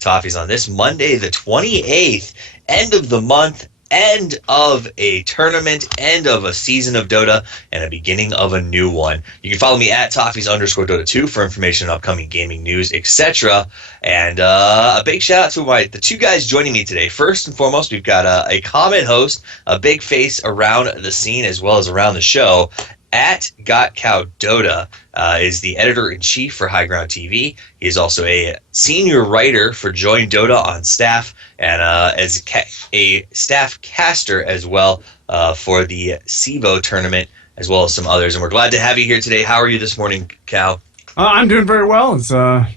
with Toffees on this Monday, the 28th, end of the month, end of a tournament, end of a season of Dota, and a beginning of a new one. You can follow me at Toffees_Dota2 for information on upcoming gaming news, etc. And a big shout out to the two guys joining me today. First and foremost, we've got a common host, a big face around the scene as well as around the show. At Got Cow Dota is the editor-in-chief for High Ground TV. He is also a senior writer for Join Dota on staff, and as a staff caster as well for the CEVO tournament, as well as some others. And we're glad to have you here today. How are you this morning, Cal? I'm doing very well. It's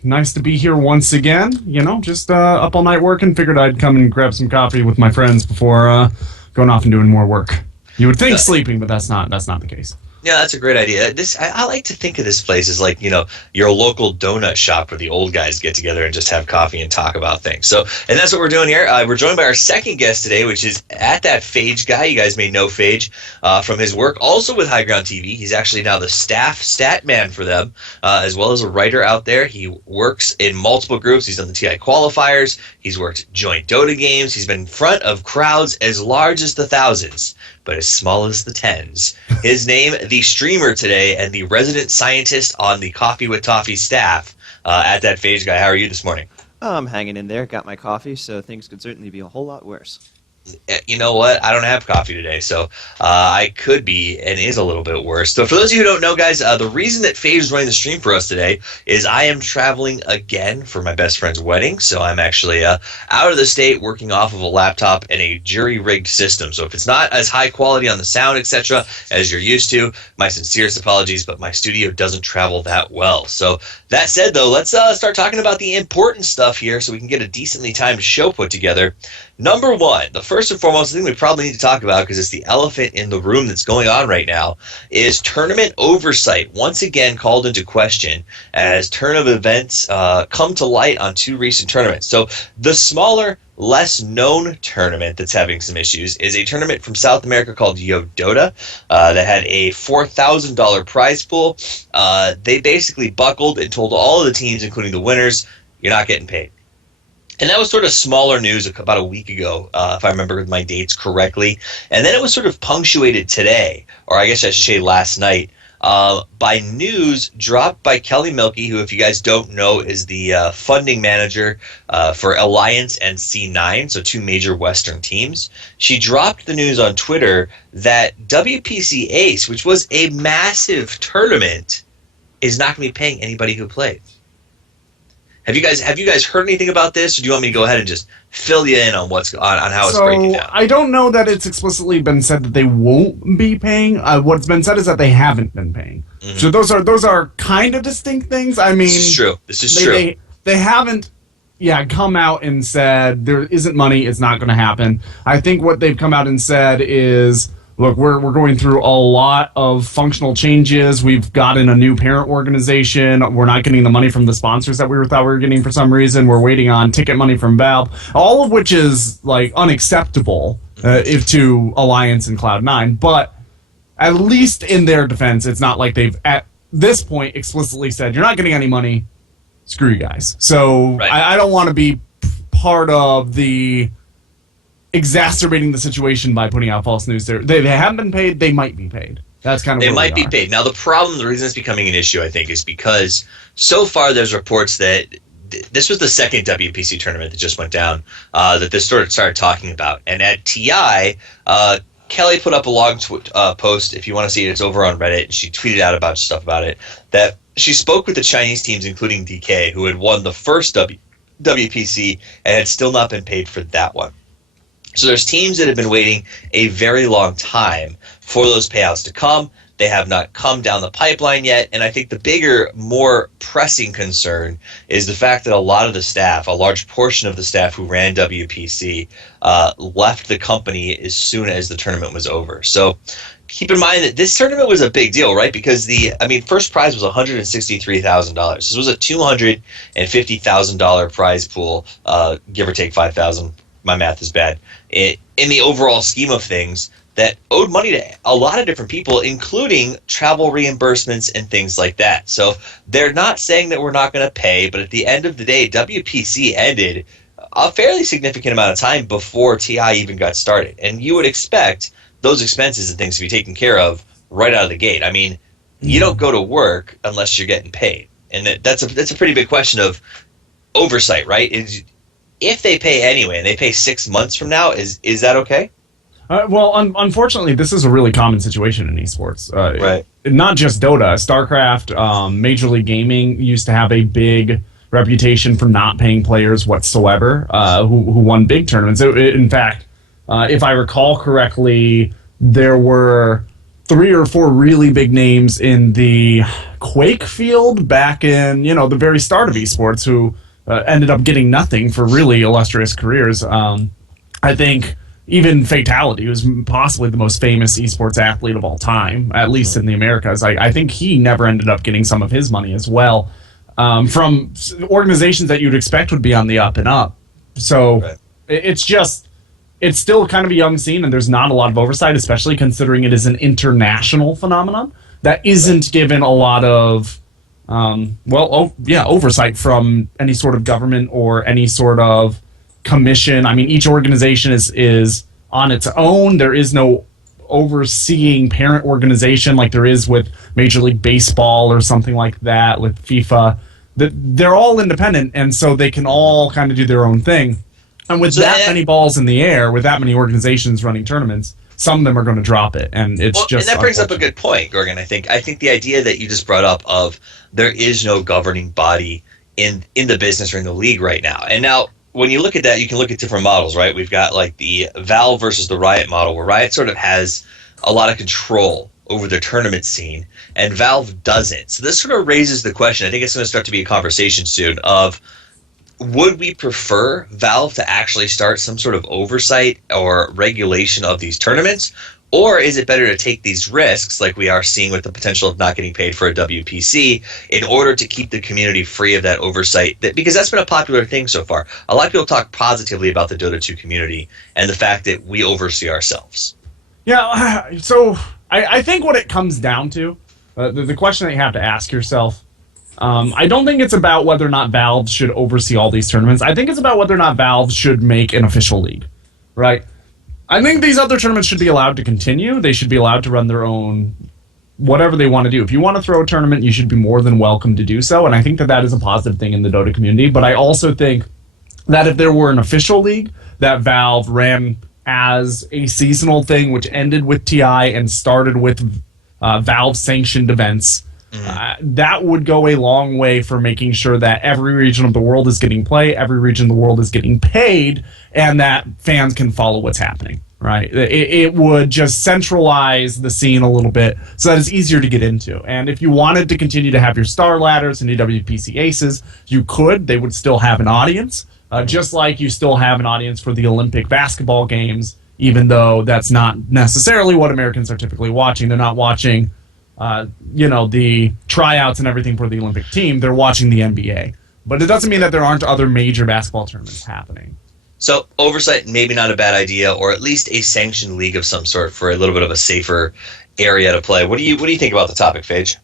nice to be here once again. You know, just up all night working. Figured I'd come and grab some coffee with my friends before going off and doing more work. You would think sleeping, but that's not the case. Yeah, that's a great idea. I like to think of this place as like, your local donut shop where the old guys get together and just have coffee and talk about things. So, and that's what we're doing here. We're joined by our second guest today, which is at that Phage guy. You guys may know Phage from his work, also with High Ground TV. He's actually now the staff stat man for them, as well as a writer out there. He works in multiple groups. He's done the TI qualifiers. He's worked joint Dota games. He's been in front of crowds as large as the thousands, but as small as the tens. His name, the streamer today, and the resident scientist on the Coffee with Toffee staff, at that Phage guy. How are you this morning? I'm hanging in there. Got my coffee, so things could certainly be a whole lot worse. You know what? I don't have coffee today, so I could be and is a little bit worse. So for those of you who don't know, guys, the reason that Phage is running the stream for us today is I am traveling again for my best friend's wedding. So I'm actually out of the state working off of a laptop and a jury-rigged system. So if it's not as high quality on the sound, etc., as you're used to, my sincerest apologies, but my studio doesn't travel that well. So that said, though, let's start talking about the important stuff here so we can get a decently timed show put together. Number one, the first and foremost thing we probably need to talk about, because it's the elephant in the room that's going on right now, is tournament oversight once again called into question as tournament events come to light on two recent tournaments. So the smaller, less known tournament that's having some issues is a tournament from South America called Yo Dota that had a $4,000 prize pool. They basically buckled and told all of the teams, including the winners, you're not getting paid. And that was sort of smaller news about a week ago, if I remember my dates correctly. And then it was sort of punctuated today, or I guess I should say last night, by news dropped by Kelly Milkey, who, if you guys don't know, is the funding manager for Alliance and C9, so two major Western teams. She dropped the news on Twitter that WPC Ace, which was a massive tournament, is not going to be paying anybody who played. Have you guys heard anything about this, or do you want me to go ahead and just fill you in on on how it's breaking down? I don't know that it's explicitly been said that they won't be paying. What's been said is that they haven't been paying. Mm-hmm. So those are kind of distinct things. I mean, this is true. They haven't, come out and said there isn't money. It's not going to happen. I think what they've come out and said is, look, we're going through a lot of functional changes. We've gotten a new parent organization. We're not getting the money from the sponsors that we thought we were getting for some reason. We're waiting on ticket money from Valve, all of which is like unacceptable if to Alliance and Cloud9. But at least in their defense, it's not like they've at this point explicitly said, you're not getting any money. Screw you guys. So right. I don't want to be part of the exacerbating the situation by putting out false news. They haven't been paid. They might be paid. That's kind of they might be paid. Now the reason it's becoming an issue, I think, is because so far there's reports that this was the second WPC tournament that just went down that this started talking about. And at TI, Kelly put up a long post. If you want to see it, it's over on Reddit. And she tweeted out about stuff about it. That she spoke with the Chinese teams, including DK, who had won the first WPC and had still not been paid for that one. So there's teams that have been waiting a very long time for those payouts to come. They have not come down the pipeline yet. And I think the bigger, more pressing concern is the fact that a lot of the staff, a large portion of the staff who ran WPC, left the company as soon as the tournament was over. So keep in mind that this tournament was a big deal, right? Because first prize was $163,000. This was a $250,000 prize pool, give or take $5,000. My math is bad. In the overall scheme of things, that owed money to a lot of different people, including travel reimbursements and things like that. So they're not saying that we're not going to pay, but at the end of the day, WPC ended a fairly significant amount of time before TI even got started. And you would expect those expenses and things to be taken care of right out of the gate. I mean, you don't go to work unless you're getting paid. And that's a pretty big question of oversight, right? If they pay anyway and they pay 6 months from now, is that okay? Unfortunately, this is a really common situation in esports. Right. Not just Dota. StarCraft, Major League Gaming used to have a big reputation for not paying players whatsoever who won big tournaments. In fact, if I recall correctly, there were 3 or 4 really big names in the Quake field back in the very start of esports who ended up getting nothing for really illustrious careers. I think even Fatality, who's possibly the most famous esports athlete of all time, at least in the Americas, I think he never ended up getting some of his money as well from organizations that you'd expect would be on the up and up. So right. It's still kind of a young scene, and there's not a lot of oversight, especially considering it is an international phenomenon that isn't given a lot of oversight from any sort of government or any sort of commission. I mean, each organization is on its own. There is no overseeing parent organization like there is with Major League Baseball or something like that, with FIFA. They're all independent, and so they can all kind of do their own thing. And with that many balls in the air, with that many organizations running tournaments, some of them are going to drop it, and and that brings up a good point, Gorgon. I think the idea that you just brought up of there is no governing body in the business or in the league right now. And now, when you look at that, you can look at different models, right? We've got like the Valve versus the Riot model, where Riot sort of has a lot of control over the tournament scene, and Valve doesn't. So this sort of raises the question. I think it's going to start to be a conversation soon of, would we prefer Valve to actually start some sort of oversight or regulation of these tournaments? Or is it better to take these risks, like we are seeing with the potential of not getting paid for a WPC, in order to keep the community free of that oversight? Because that's been a popular thing so far. A lot of people talk positively about the Dota 2 community and the fact that we oversee ourselves. Yeah, so I think what it comes down to, the question that you have to ask yourself, I don't think it's about whether or not Valve should oversee all these tournaments. I think it's about whether or not Valve should make an official league, right? I think these other tournaments should be allowed to continue. They should be allowed to run their own, whatever they want to do. If you want to throw a tournament, you should be more than welcome to do so, and I think that is a positive thing in the Dota community. But I also think that if there were an official league that Valve ran as a seasonal thing, which ended with TI and started with Valve-sanctioned events, that would go a long way for making sure that every region of the world is getting play, every region of the world is getting paid, and that fans can follow what's happening, right? It would just centralize the scene a little bit so that it's easier to get into. And if you wanted to continue to have your star ladders and your WPC aces, you could. They would still have an audience, just like you still have an audience for the Olympic basketball games, even though that's not necessarily what Americans are typically watching. They're not watching the tryouts and everything for the Olympic team. They're watching the NBA. But it doesn't mean that there aren't other major basketball tournaments happening. So oversight, maybe not a bad idea, or at least a sanctioned league of some sort for a little bit of a safer area to play. What do you think about the topic, Phage?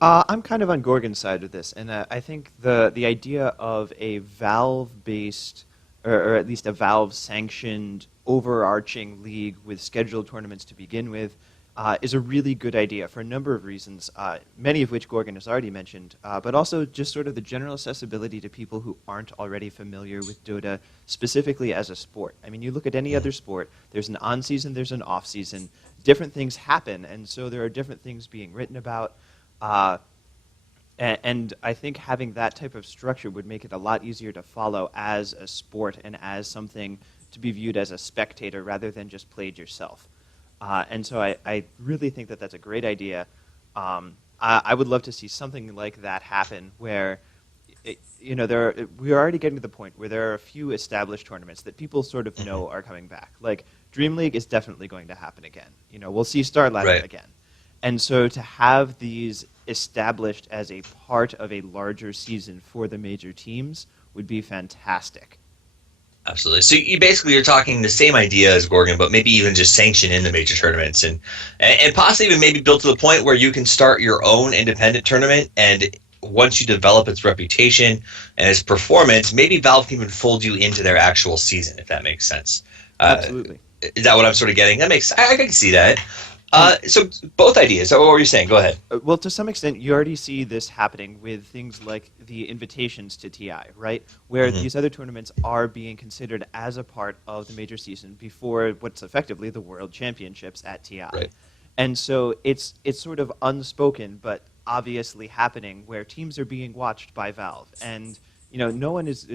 I'm kind of on Gorgon's side with this, and I think the idea of a Valve-based, or at least a Valve-sanctioned overarching league with scheduled tournaments to begin with, is a really good idea for a number of reasons, many of which Gorgon has already mentioned, but also just sort of the general accessibility to people who aren't already familiar with Dota, specifically as a sport. I mean, you look at any other sport, there's an on-season, there's an off-season, different things happen, and so there are different things being written about, and I think having that type of structure would make it a lot easier to follow as a sport and as something to be viewed as a spectator rather than just played yourself. And so I really think that that's a great idea. I would love to see something like that happen where, we're already getting to the point where there are a few established tournaments that people sort of know are coming back. Like Dream League is definitely going to happen again. We'll see Star Ladder again. And so to have these established as a part of a larger season for the major teams would be fantastic. Absolutely. So you basically you're talking the same idea as Gorgon, but maybe even just sanction in the major tournaments and possibly even maybe build to the point where you can start your own independent tournament, and once you develop its reputation and its performance, maybe Valve can even fold you into their actual season, if that makes sense. Absolutely. Is that what I'm sort of getting? That makes I can see that. So both ideas. So what were you saying? Go ahead. Well, to some extent, you already see this happening with things like the invitations to TI, right? Where these other tournaments are being considered as a part of the major season before what's effectively the World Championships at TI. Right. And so it's sort of unspoken, but obviously happening where teams are being watched by Valve. And no one is,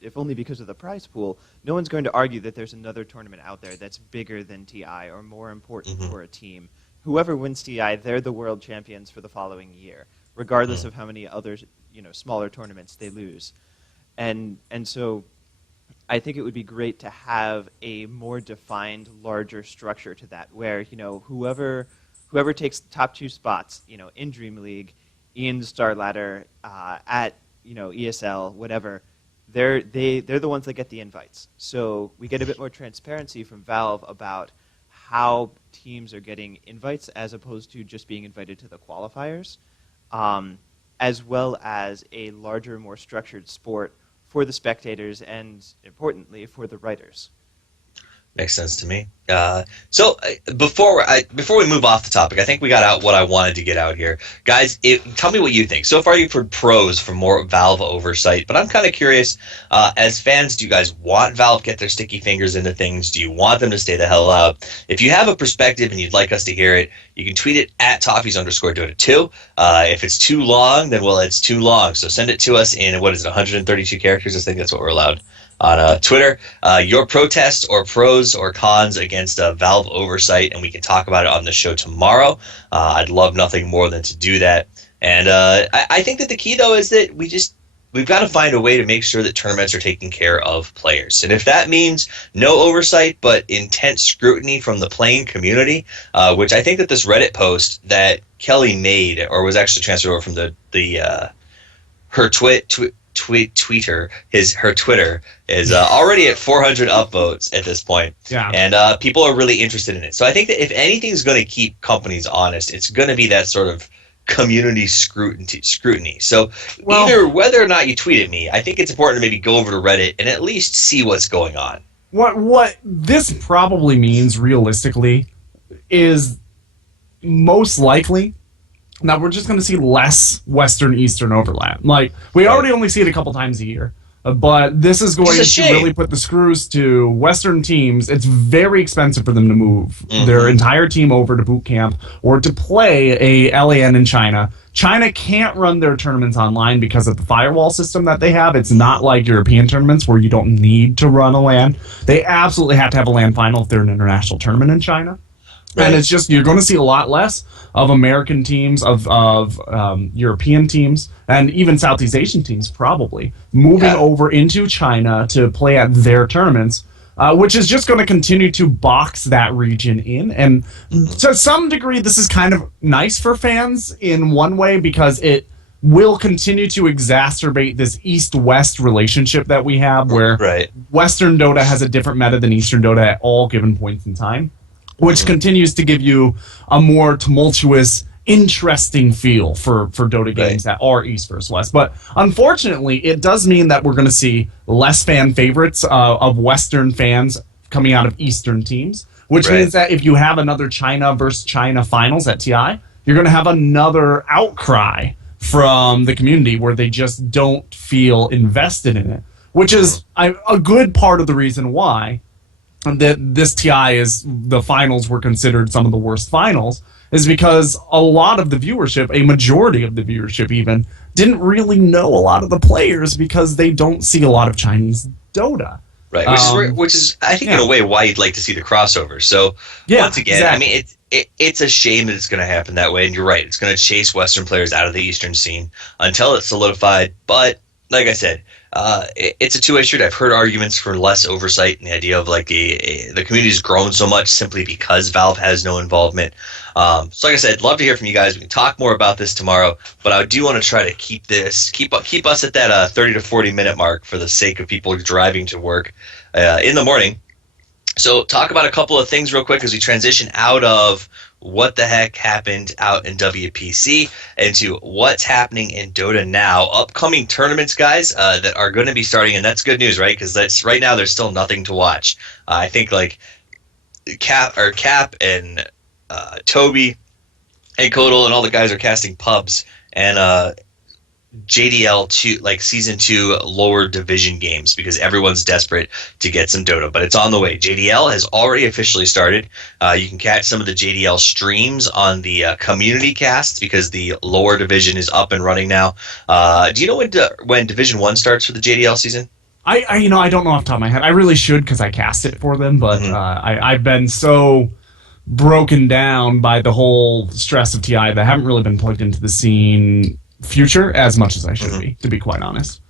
if only because of the prize pool, no one's going to argue that there's another tournament out there that's bigger than TI or more important for a team. Whoever wins TI, they're the world champions for the following year, regardless of how many other, smaller tournaments they lose. And so I think it would be great to have a more defined, larger structure to that, where, whoever takes the top 2 spots, in Dream League, in Star Ladder, at ESL, whatever, they're the ones that get the invites. So we get a bit more transparency from Valve about how teams are getting invites as opposed to just being invited to the qualifiers, as well as a larger, more structured sport for the spectators and, importantly, for the writers. Makes sense to me. So before we move off the topic, I think we got out what I wanted to get out here. Guys, tell me what you think. So far you've heard pros for more Valve oversight, but I'm kind of curious, as fans, do you guys want Valve to get their sticky fingers into things? Do you want them to stay the hell out? If you have a perspective and you'd like us to hear it, you can tweet it at Toffees_Dota2. If it's too long, then, well, it's too long. So send it to us in, 132 characters? I think that's what we're allowed on Twitter. Your protest or pros or cons against Valve oversight, and we can talk about it on the show tomorrow. I'd love nothing more than to do that. And I think that the key, though, is that we've got to find a way to make sure that tournaments are taking care of players. And if that means no oversight but intense scrutiny from the playing community, which I think that this Reddit post that Kelly made, or was actually transferred over from her Twitter is already at 400 upvotes at this point. Yeah. And people are really interested in it. So I think that if anything's going to keep companies honest, it's going to be that sort of community scrutiny. So either whether or not you tweet at me, I think it's important to maybe go over to Reddit and at least see what's going on. What this probably means realistically is most likely now we're just going to see less Western-Eastern overlap. Like, we already only see it a couple times a year, but this is going to really put the screws to Western teams. It's very expensive for them to move their entire team over to boot camp or to play a LAN in China. China can't run their tournaments online because of the firewall system that they have. It's not like European tournaments where you don't need to run a LAN. They absolutely have to have a LAN final if they're an international tournament in China. Right. And it's just, you're going to see a lot less of American teams, of European teams, and even Southeast Asian teams probably moving over into China to play at their tournaments, which is just going to continue to box that region in. And to some degree, this is kind of nice for fans in one way because it will continue to exacerbate this East-West relationship that we have where Western Dota has a different meta than Eastern Dota at all given points in time, which continues to give you a more tumultuous, interesting feel for Dota games that are East versus West. But unfortunately, it does mean that we're going to see less fan favorites of Western fans coming out of Eastern teams, which means that if you have another China versus China finals at TI, you're going to have another outcry from the community where they just don't feel invested in it, which is a good part of the reason why that this TI is the finals were considered some of the worst finals is because a lot of the viewership, a majority of the viewership even, didn't really know a lot of the players because they don't see a lot of Chinese Dota. Right, which is I think in a way why you'd like to see the crossover. So once again, I mean it's a shame that it's going to happen that way, and you're right, it's going to chase Western players out of the Eastern scene until it's solidified. But like I said, it's a two-way street. I've heard arguments for less oversight and the idea of like the community's grown so much simply because Valve has no involvement. So like I said, love to hear from you guys. We can talk more about this tomorrow, but I do want to try to keep us at that 30 to 40 minute mark for the sake of people driving to work in the morning. So talk about a couple of things real quick as we transition out of what the heck happened out in WPC into what's happening in Dota now. Upcoming tournaments, guys, that are going to be starting, and that's good news, right? Because that's right now there's still nothing to watch. I think like Cap and Toby and Kodal and all the guys are casting pubs and JDL 2, like Season 2 lower division games because everyone's desperate to get some Dota, but it's on the way. JDL has already officially started. You can catch some of the JDL streams on the community casts because the lower division is up and running now. Do you know when Division 1 starts for the JDL season? I don't know off the top of my head. I really should because I cast it for them, but I've been so broken down by the whole stress of TI that I haven't really been plugged into the scene future as much as I should be, to be quite honest.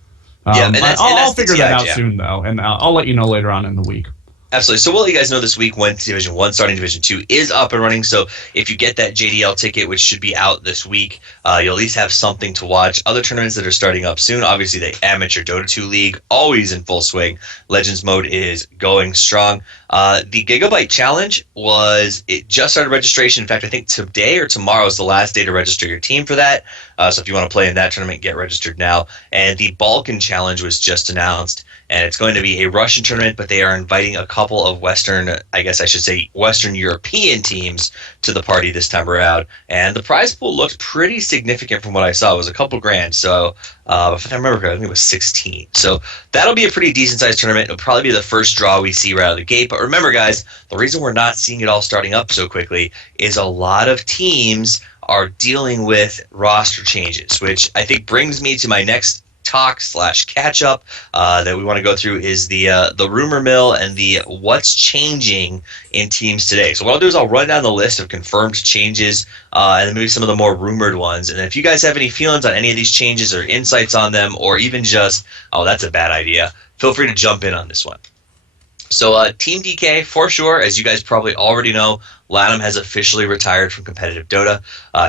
I'll figure that out soon, though, and I'll let you know later on in the week. Absolutely. So we'll let you guys know this week when Division 1 starting Division 2 is up and running. So if you get that JDL ticket, which should be out this week, you'll at least have something to watch. Other tournaments that are starting up soon, obviously the Amateur Dota 2 League, always in full swing. Legends Mode is going strong. The Gigabyte Challenge it just started registration. In fact, I think today or tomorrow is the last day to register your team for that. So if you want to play in that tournament, get registered now. And the Balkan Challenge was just announced. And it's going to be a Russian tournament, but they are inviting a couple of Western European teams to the party this time around. And the prize pool looked pretty significant from what I saw. It was a couple grand. So if I remember correctly, I think it was 16. So that'll be a pretty decent-sized tournament. It'll probably be the first draw we see right out of the gate. But remember, guys, the reason we're not seeing it all starting up so quickly is a lot of teams are dealing with roster changes, which I think brings me to my next talk/catch up that we want to go through is the rumor mill and the what's changing in teams today. So what I'll do is I'll run down the list of confirmed changes and then maybe some of the more rumored ones. And if you guys have any feelings on any of these changes or insights on them, or even just, oh, that's a bad idea, feel free to jump in on this one. So Team DK, for sure, as you guys probably already know, Lanham has officially retired from competitive Dota.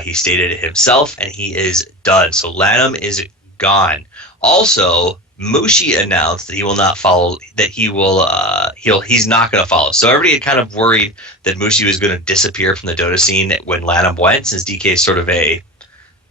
He stated it himself, and he is done. So Lanham is gone. Also, Mushi announced that he will not follow. He's not going to follow. So everybody had kind of worried that Mushi was going to disappear from the Dota scene when Lanham went, since DK is sort of a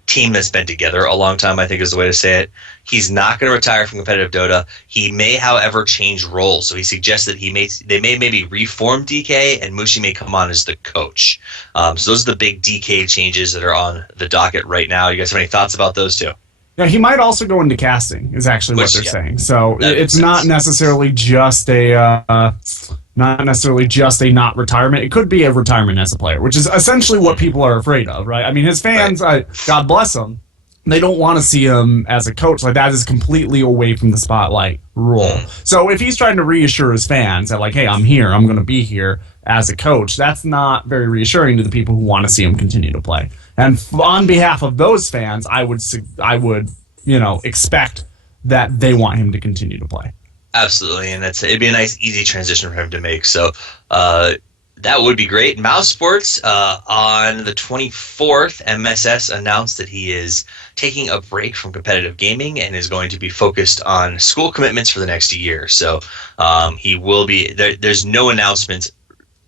team that's been together a long time, I think is the way to say it. He's not going to retire from competitive Dota. He may, however, change roles. So he suggests that they may maybe reform DK, and Mushi may come on as the coach. So those are the big DK changes that are on the docket right now. You guys have any thoughts about those two? Yeah, he might also go into casting, is actually what they're saying. So it's not necessarily just a not retirement. It could be a retirement as a player, which is essentially what people are afraid of, right? I mean, his fans, right. God bless them, they don't want to see him as a coach. Like, that is completely away from the spotlight role. So if he's trying to reassure his fans that, like, hey, I'm here, I'm going to be here as a coach, that's not very reassuring to the people who want to see him continue to play. And on behalf of those fans, I would expect that they want him to continue to play. Absolutely, and it'd be a nice, easy transition for him to make. So that would be great. Mouse Sports, on the 24th, MSS announced that he is taking a break from competitive gaming and is going to be focused on school commitments for the next year. So he will be there's no announcement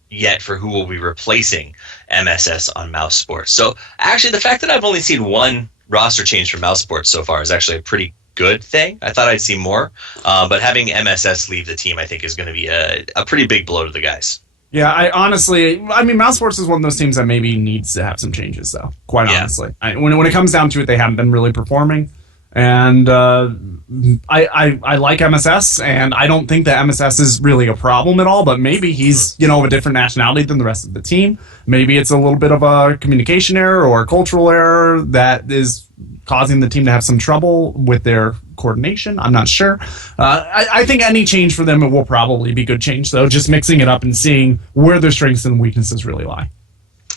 yet for who will be replacing MSS on Mouse Sports. So actually, the fact that I've only seen one roster change for Mouse Sports so far is actually a pretty good thing. I thought I'd see more, but having MSS leave the team, I think, is going to be a pretty big blow to the guys. Yeah, I mean, Mouse Sports is one of those teams that maybe needs to have some changes, though, quite honestly. When it comes down to it, they haven't been really performing. And I like MSS, and I don't think that MSS is really a problem at all, but maybe he's, of a different nationality than the rest of the team. Maybe it's a little bit of a communication error or a cultural error that is causing the team to have some trouble with their coordination. I'm not sure. I think any change for them will probably be good change, though, just mixing it up and seeing where their strengths and weaknesses really lie.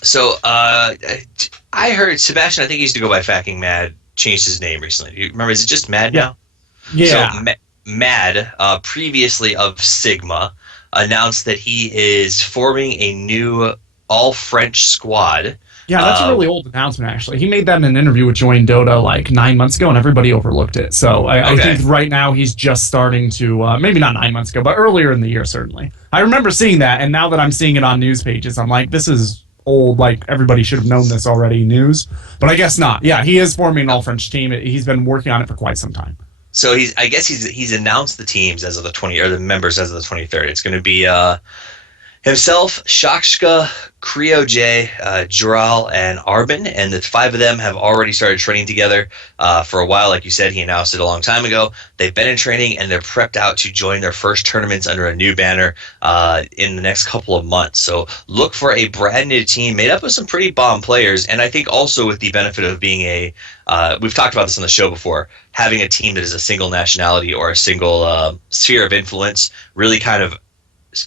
So I heard Sebastian, I think he used to go by Facking Mad, changed his name recently. Do you remember? Is it just Mad now? Yeah. So Mad, previously of Sigma, announced that he is forming a new all-French squad. Yeah, that's a really old announcement, actually. He made that in an interview with Join Dota like 9 months ago, and everybody overlooked it. So I think right now he's just starting to, maybe not 9 months ago, but earlier in the year, certainly. I remember seeing that, and now that I'm seeing it on news pages, I'm like, this is old. Like, everybody should have known this already, news. But I guess not. Yeah, he is forming an all-French team. He's been working on it for quite some time. So he's announced the teams as of the 20, or the members as of the 23rd. It's going to be himself, Shakshka, Creo J, Jural, and Arbin, and the 5 of them have already started training together for a while. Like you said, he announced it a long time ago. They've been in training, and they're prepped out to join their first tournaments under a new banner in the next couple of months. So look for a brand new team made up of some pretty bomb players, and I think also with the benefit of being we've talked about this on the show before, having a team that is a single nationality or a single sphere of influence really kind of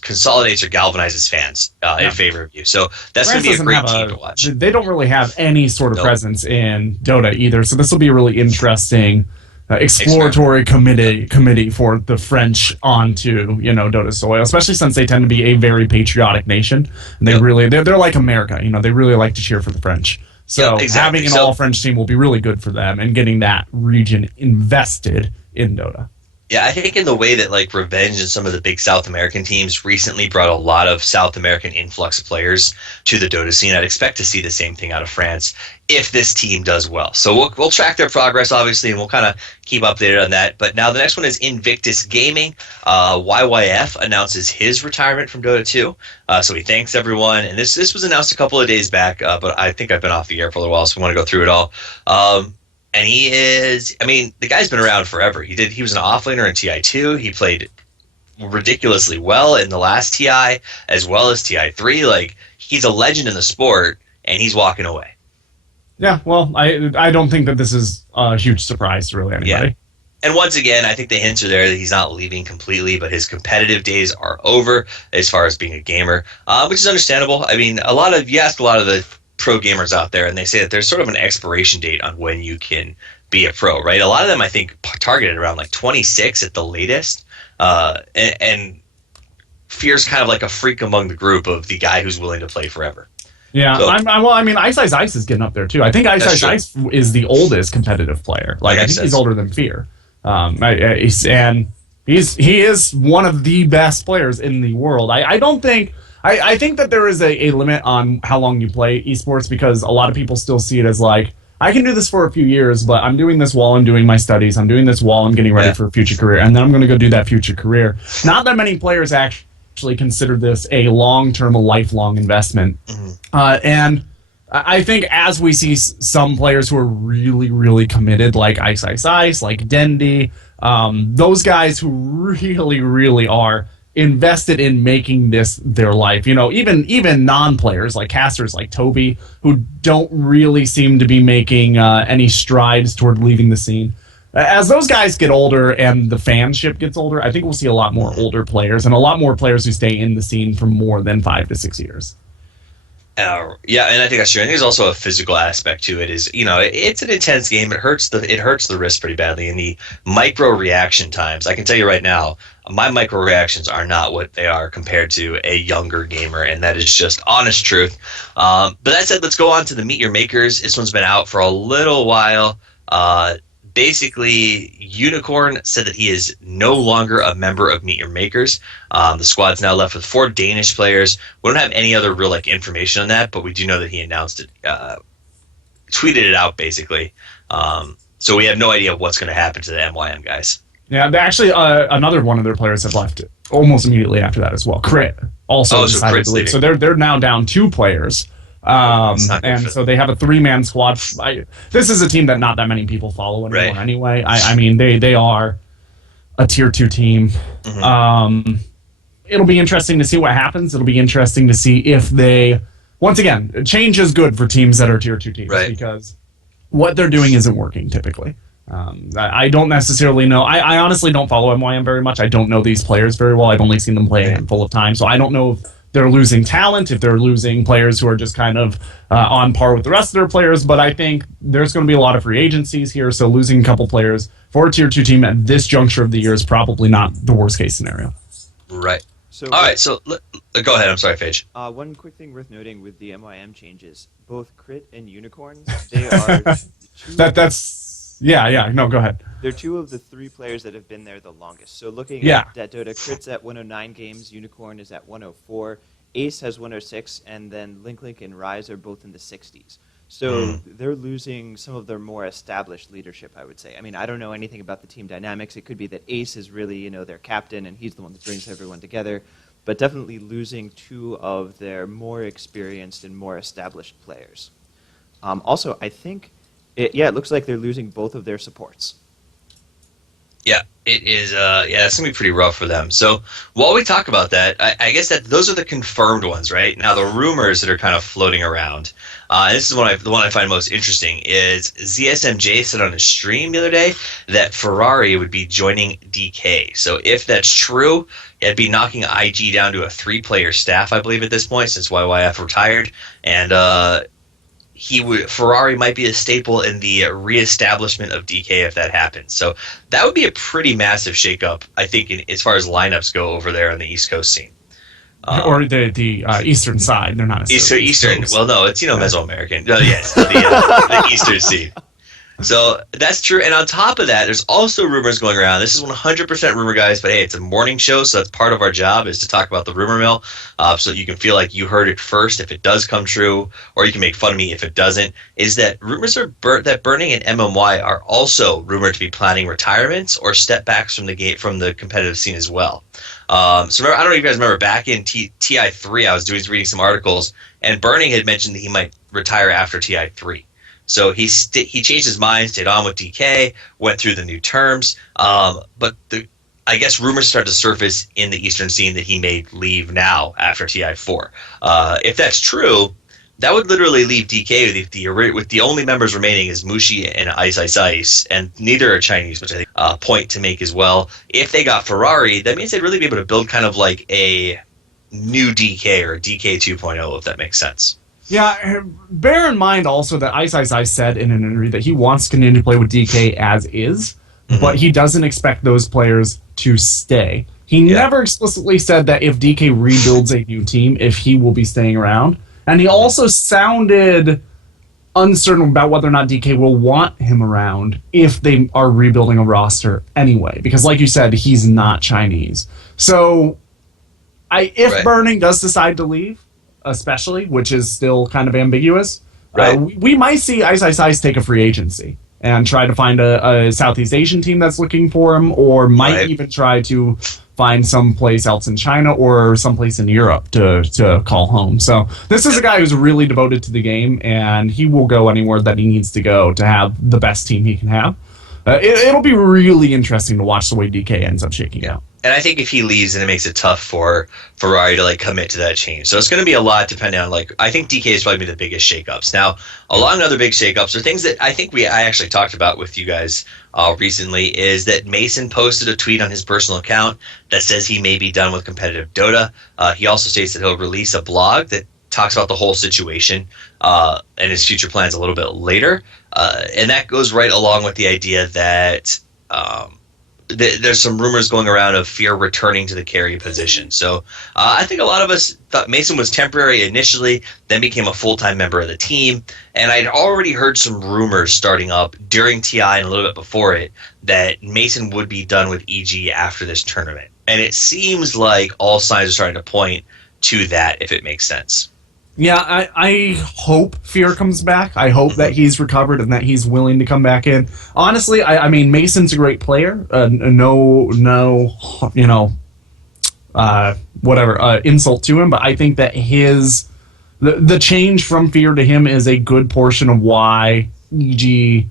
consolidates or galvanizes fans in favor of you. So that's going to be a great team to watch. They don't really have any sort of presence in Dota either, so this will be a really interesting exploratory committee for the French onto Dota soil, especially since they tend to be a very patriotic nation. And they're like America. They really like to cheer for the French. So having an all-French team will be really good for them and getting that region invested in Dota. Yeah, I think in the way that like Revenge and some of the big South American teams recently brought a lot of South American influx players to the Dota scene, I'd expect to see the same thing out of France if this team does well. So we'll track their progress, obviously, and we'll kind of keep updated on that. But now the next one is Invictus Gaming. YYF announces his retirement from Dota 2. So he thanks everyone. And this was announced a couple of days back, but I think I've been off the air for a little while, so we want to go through it all. And he is, the guy's been around forever. He was an offlaner in TI2. He played ridiculously well in the last TI, as well as TI3. Like, he's a legend in the sport, and he's walking away. Yeah, well, I don't think that this is a huge surprise to really anybody. Yeah. And once again, I think the hints are there that he's not leaving completely, but his competitive days are over as far as being a gamer, which is understandable. You ask a lot of the pro gamers out there, and they say that there's sort of an expiration date on when you can be a pro, right? A lot of them, I think, targeted around like 26 at the latest, and Fear's kind of like a freak among the group of the guy who's willing to play forever. Yeah, so, Ice Ice is getting up there too. I think Ice is the oldest competitive player. Like I think he's older than Fear, and he is one of the best players in the world. I think that there is a limit on how long you play esports, because a lot of people still see it as like, I can do this for a few years, but I'm doing this while I'm doing my studies. I'm doing this while I'm getting ready for a future career, and then I'm going to go do that future career. Not that many players actually consider this a long-term, a lifelong investment. Mm-hmm. And I think as we see some players who are really, really committed, like Ice, like Dendy, those guys who really, really are invested in making this their life. Even non-players like casters like Toby, who don't really seem to be making any strides toward leaving the scene. As those guys get older and the fanship gets older, I think we'll see a lot more older players and a lot more players who stay in the scene for more than 5 to 6 years. Yeah, and I think that's true. I think there's also a physical aspect to it. It's an intense game. It hurts the wrist pretty badly. And the micro reaction times, I can tell you right now, my micro reactions are not what they are compared to a younger gamer, and that is just honest truth. But that said, let's go on to the Meet Your Makers. This one's been out for a little while. Basically, Unicorn said that he is no longer a member of Meet Your Makers. The squad's now left with 4 Danish players. We don't have any other real information on that, but we do know that he announced it, tweeted it out basically. So we have no idea what's going to happen to the MYM guys. Yeah, actually, another one of their players have left almost immediately after that as well. Crit also decided to leave. So they're now down 2 players. So they have a 3-man squad. This is a team that not that many people follow anymore anyway. They are a tier 2 team. Mm-hmm. It'll be interesting to see what happens. It'll be interesting to see if they, once again, change is good for teams that are tier 2 teams, because what they're doing isn't working typically. I don't necessarily know. I honestly don't follow MYM very much. I don't know these players very well. I've only seen them play a handful of times, so I don't know if they're losing talent, if they're losing players who are just kind of on par with the rest of their players. But I think there's going to be a lot of free agencies here, so losing a couple players for a tier 2 team at this juncture of the year is probably not the worst case scenario. Right. So, all right, so go ahead. I'm sorry, Phage. One quick thing worth noting with the MYM changes, both Crit and Unicorn, they are no, go ahead. They're two of the three players that have been there the longest. So looking at Dota, Crit's at 109 games, Unicorn is at 104, Ace has 106, and then Link and Rise are both in the 60s. So they're losing some of their more established leadership, I would say. I mean, I don't know anything about the team dynamics. It could be that Ace is really, their captain, and he's the one that brings everyone together. But definitely losing two of their more experienced and more established players. Also, I think, it looks like they're losing both of their supports. Yeah, it is. It's gonna be pretty rough for them. So while we talk about that, I guess that those are the confirmed ones, right? Now the rumors that are kind of floating around. This is the one I find most interesting is ZSMJ said on his stream the other day that Ferrari would be joining DK. So if that's true, it'd be knocking IG down to a 3-player staff, I believe, at this point, since YYF retired, and Ferrari might be a staple in the reestablishment of DK if that happens. So that would be a pretty massive shakeup, I think, as far as lineups go over there on the East Coast scene. Or the eastern side. They're not Eastern. Well, no, it's Mesoamerican. No, yes, the Eastern scene. So that's true. And on top of that, there's also rumors going around. This is 100% rumor, guys, but hey, it's a morning show, so that's part of our job is to talk about the rumor mill, so you can feel like you heard it first if it does come true, or you can make fun of me if it doesn't, is that rumors are that Burning and MMY are also rumored to be planning retirements or step backs from the competitive scene as well. So remember, I don't know if you guys remember back in TI3, I was reading some articles, and Burning had mentioned that he might retire after TI3. So he changed his mind, stayed on with DK, went through the new terms, but I guess rumors started to surface in the Eastern scene that he may leave now after TI4. If that's true, that would literally leave DK with the only members remaining is Mushi and Ice, and neither are Chinese, which I think point to make as well. If they got Ferrari, that means they'd really be able to build kind of like a new DK or DK 2.0, if that makes sense. Yeah, bear in mind also that Ice said in an interview that he wants to continue to play with DK as is, but he doesn't expect those players to stay. He never explicitly said that if DK rebuilds a new team, if he will be staying around. And he also sounded uncertain about whether or not DK will want him around if they are rebuilding a roster anyway. Because like you said, he's not Chinese. So if Burning does decide to leave, especially, which is still kind of ambiguous, we might see Ice take a free agency and try to find a Southeast Asian team that's looking for him, or might even try to find someplace else in China or someplace in Europe to call home. So this is a guy who's really devoted to the game, and he will go anywhere that he needs to go to have the best team he can have. It'll be really interesting to watch the way DK ends up shaking out. And I think if he leaves, then it makes it tough for Ferrari to commit to that change. So it's going to be a lot depending on I think DK is probably the biggest shakeups. Now, along other big shakeups are things that I think I actually talked about with you guys recently. Is that Mason posted a tweet on his personal account that says he may be done with competitive Dota. He also states that he'll release a blog that talks about the whole situation and his future plans a little bit later. And that goes right along with the idea that there's some rumors going around of Fear returning to the carry position. So I think a lot of us thought Mason was temporary initially, then became a full-time member of the team. And I'd already heard some rumors starting up during TI and a little bit before it that Mason would be done with EG after this tournament. And it seems like all signs are starting to point to that, if it makes sense. Yeah, I hope Fear comes back. I hope that he's recovered and that he's willing to come back in. Honestly, I mean, Mason's a great player. Insult to him. But I think that the change from Fear to him is a good portion of why EG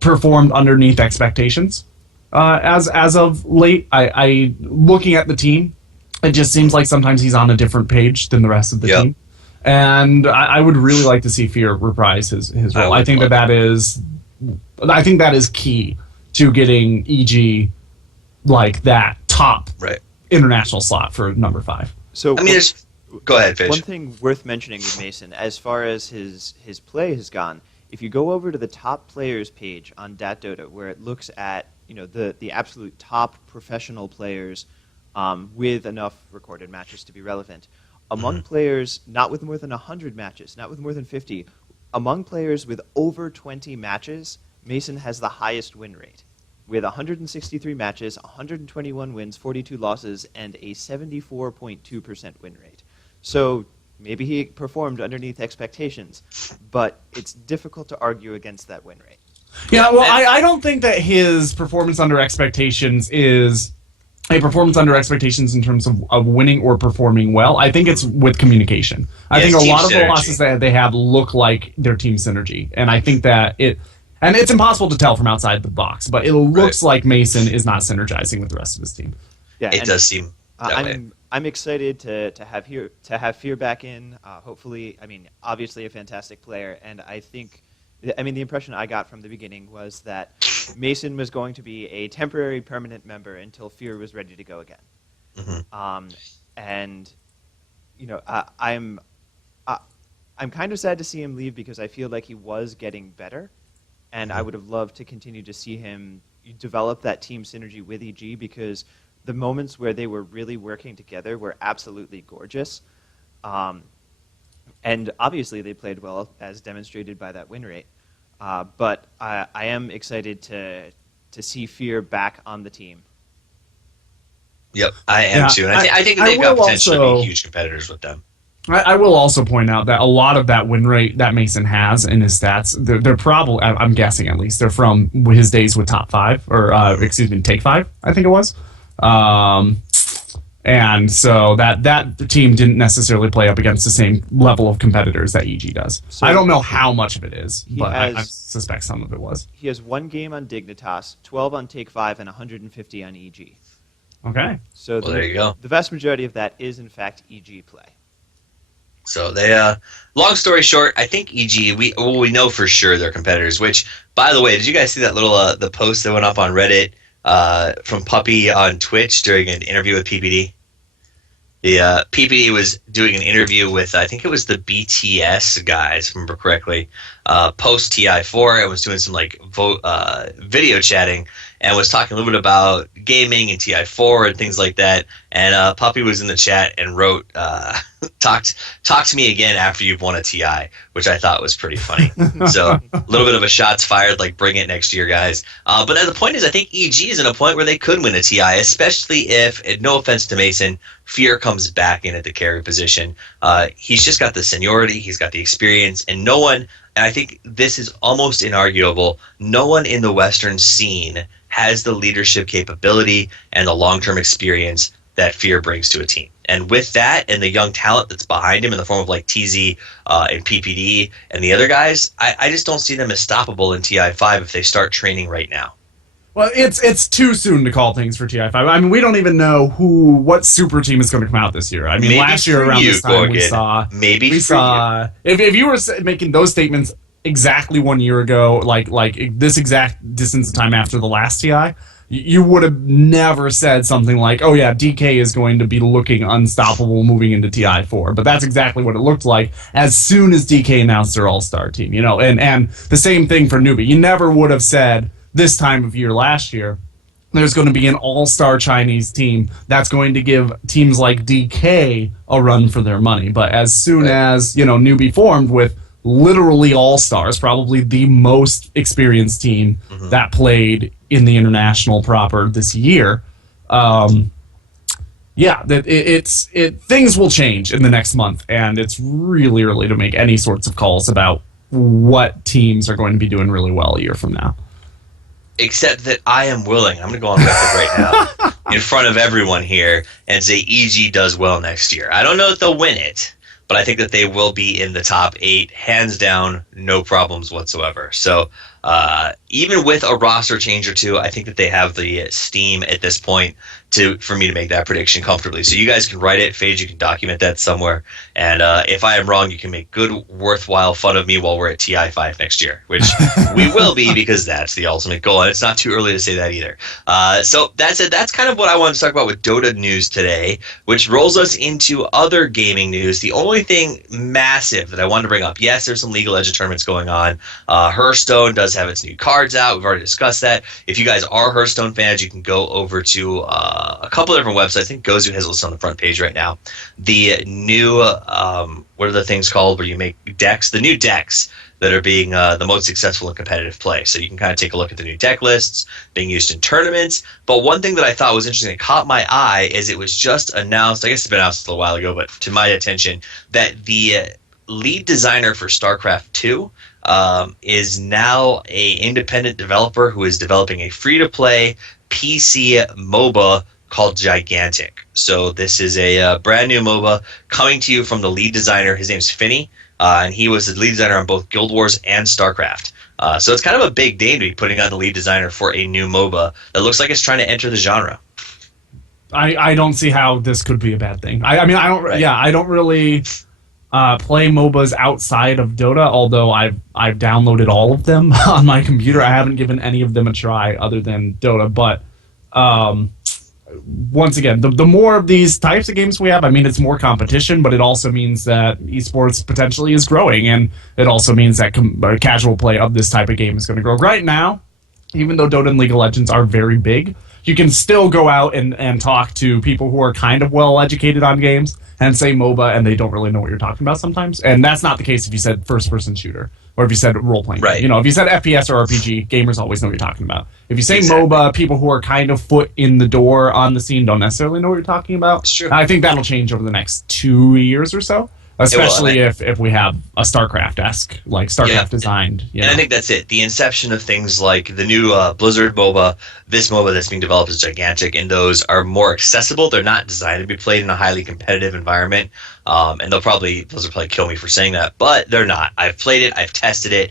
performed underneath expectations. As of late, I looking at the team, it just seems like sometimes he's on a different page than the rest of the team. And I would really like to see Fear reprise his role. I think that is key to getting EG that top international slot for number 5. So I mean, go ahead, Fish. One thing worth mentioning with Mason, as far as his play has gone, if you go over to the top players page on DatDota, where it looks at the absolute top professional players with enough recorded matches to be relevant, among players not with more than 100 matches, not with more than 50, among players with over 20 matches, Mason has the highest win rate, with 163 matches, 121 wins, 42 losses, and a 74.2% win rate. So maybe he performed underneath expectations, but it's difficult to argue against that win rate. Yeah, well, I don't think that his performance under expectations is a performance under expectations in terms of winning or performing well. I think it's with communication. I think a lot of the losses that they have look like their team synergy, and I think that and it's impossible to tell from outside the box, but it looks like Mason is not synergizing with the rest of his team. Yeah, it does seem that way. I'm excited to have Fear back in. Hopefully, obviously a fantastic player, and I think, the impression I got from the beginning was that Mason was going to be a temporary, permanent member until Fear was ready to go again. I'm kind of sad to see him leave because I feel like he was getting better, and I would have loved to continue to see him develop that team synergy with EG, because the moments where they were really working together were absolutely gorgeous. And obviously they played well, as demonstrated by that win rate. But I am excited to see Fear back on the team. Yep, I am too. And I think they've got potential to be huge competitors with them. I will also point out that a lot of that win rate that Mason has in his stats, they're probably, I'm guessing at least, they're from his days with Top 5, or Take 5, I think it was. And so that team didn't necessarily play up against the same level of competitors that EG does. So I don't know how much of it is, but I suspect some of it was. He has 1 game on Dignitas, 12 on Take 5, and 150 on EG. Okay. So there you go. The vast majority of that is, in fact, EG play. So they, long story short, I think EG, we know for sure they're competitors, which, by the way, did you guys see that little, the post that went up on Reddit from Puppy on Twitch during an interview with PPD? The PPD was doing an interview with, I think it was the BTS guys, if I remember correctly, post TI4, and was doing some video chatting, and was talking a little bit about gaming and TI4 and things like that. And Puppy was in the chat and wrote, talk to me again after you've won a TI, which I thought was pretty funny. So a little bit of a shots fired, like bring it next year, guys. But the point is, I think EG is in a point where they could win a TI, especially if, no offense to Mason, Fear comes back in at the carry position. He's just got the seniority, he's got the experience, and no one, and I think this is almost inarguable, no one in the Western scene has the leadership capability and the long-term experience that Fear brings to a team. And with that and the young talent that's behind him in the form of like TZ and PPD and the other guys, I just don't see them as stoppable in TI5 if they start training right now. Well, it's too soon to call things for TI5. I mean, we don't even know what super team is going to come out this year. I mean, maybe last year around this time we saw if you were making those statements exactly 1 year ago, like this exact distance of time after the last TI, you would have never said something like, oh yeah, DK is going to be looking unstoppable moving into TI4. But that's exactly what it looked like as soon as DK announced their all-star team, and the same thing for Newbie. You never would have said this time of year last year, there's going to be an all-star Chinese team that's going to give teams like DK a run for their money. But as soon as, Newbie formed with literally all-stars, probably the most experienced team that played in the international proper this year, things will change in the next month, and it's really early to make any sorts of calls about what teams are going to be doing really well a year from now. Except that I am willing, I'm going to go on record right now, in front of everyone here, and say EG does well next year. I don't know if they'll win it, but I think that they will be in the top 8, hands down, no problems whatsoever. So, even with a roster change or two, I think that they have the steam at this point for me to make that prediction comfortably. So you guys can write it, Phage, you can document that somewhere, and if I am wrong, you can make good, worthwhile fun of me while we're at TI5 next year, which we will be, because that's the ultimate goal, and it's not too early to say that either. So that's it. That's kind of what I wanted to talk about with Dota news today, which rolls us into other gaming news. The only thing massive that I wanted to bring up, yes, there's some League of Legends tournaments going on. Hearthstone does have its new cards out. We've already discussed that. If you guys are Hearthstone fans, you can go over to a couple of different websites. I think Gozu has listed on the front page right now. The new, what are the things called where you make decks? The new decks that are being the most successful in competitive play. So you can kind of take a look at the new deck lists being used in tournaments. But one thing that I thought was interesting that caught my eye is it was just announced, I guess it's been announced a little while ago, but to my attention, that the lead designer for StarCraft 2 is now a independent developer who is developing a free-to-play PC MOBA called Gigantic. So this is a brand new MOBA coming to you from the lead designer. His name's Finney, and he was the lead designer on both Guild Wars and StarCraft. So it's kind of a big name to be putting on the lead designer for a new MOBA that looks like it's trying to enter the genre. I don't see how this could be a bad thing. I mean, I don't. Right. Yeah, I don't really play MOBAs outside of Dota. Although I've downloaded all of them on my computer. I haven't given any of them a try other than Dota. But once again, the more of these types of games we have, I mean, it's more competition, but it also means that esports potentially is growing, and it also means that casual play of this type of game is going to grow. Right now, even though Dota and League of Legends are very big, you can still go out and talk to people who are kind of well educated on games and say MOBA, and they don't really know what you're talking about sometimes. And that's not the case if you said first-person shooter, or if you said role-playing. Right. You know, if you said FPS or RPG, gamers always know what you're talking about. If you say Exactly. MOBA, people who are kind of foot in the door on the scene don't necessarily know what you're talking about. It's true. I think that'll change over the next 2 years or so, especially if we have a StarCraft-esque, like StarCraft designed. You know. And I think that's it. The inception of things like the new Blizzard MOBA, this MOBA that's being developed is Gigantic, and those are more accessible. They're not designed to be played in a highly competitive environment. And Blizzard will probably kill me for saying that, but they're not. I've played it. I've tested it.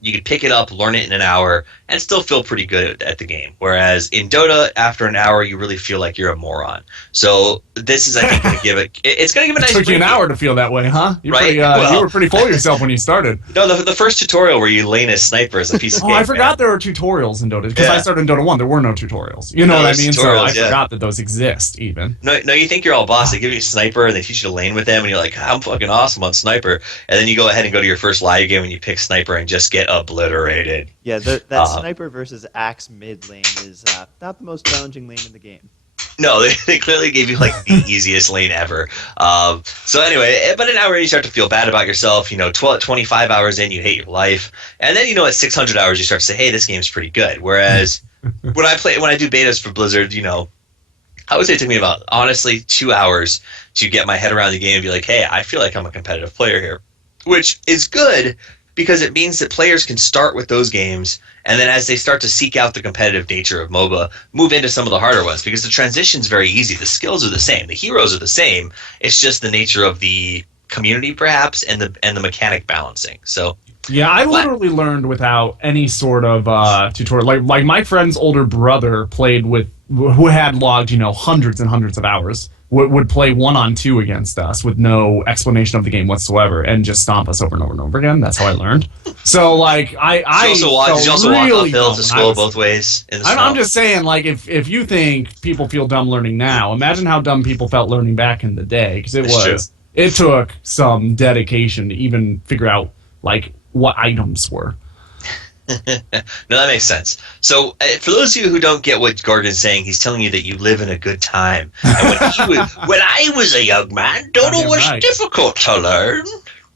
You can pick it up, learn it in an hour, and still feel pretty good at the game. Whereas in Dota, after an hour, you really feel like you're a moron. So this is, I think, going to give it. It's going to give a nice. It took you an hour to feel that way, huh? Right. You were pretty full of yourself when you started. No, the first tutorial where you lane as sniper is a piece of cake. I forgot there were tutorials in Dota, because I started in Dota 1. There were no tutorials. You know what I mean? So I forgot that those exist, even. No, you think you're all boss. They give you a sniper, and they teach you to lane with them, and you're like, I'm fucking awesome on sniper. And then you go ahead and go to your first live game, and you pick sniper and just get obliterated. Yeah, that sniper versus axe mid lane is not the most challenging lane in the game. No, they clearly gave you like the easiest lane ever. So anyway, but an hour in, you start to feel bad about yourself. 25 hours in, you hate your life, and then at 600 hours, you start to say, "Hey, this game's pretty good." Whereas when I do betas for Blizzard, I would say it took me about, honestly, 2 hours to get my head around the game and be like, "Hey, I feel like I'm a competitive player here," which is good, because it means that players can start with those games, and then as they start to seek out the competitive nature of MOBA, move into some of the harder ones, because the transition's very easy. The skills are the same. The heroes are the same. It's just the nature of the community, perhaps, and the mechanic balancing. So yeah, I literally learned without any sort of tutorial. Like my friend's older brother played with, who had logged, hundreds and hundreds of hours, would play 1-on-2 against us with no explanation of the game whatsoever, and just stomp us over and over and over again. That's how I learned. So, like, I did you also walk uphill to school both ways in the snow? I'm just saying, like, if you think people feel dumb learning now, imagine how dumb people felt learning back in the day, because it took some dedication to even figure out, like, what items were. No, that makes sense. So, for those of you who don't get what Gordon's saying, he's telling you that you live in a good time. And when I was a young man, Dota was difficult to learn.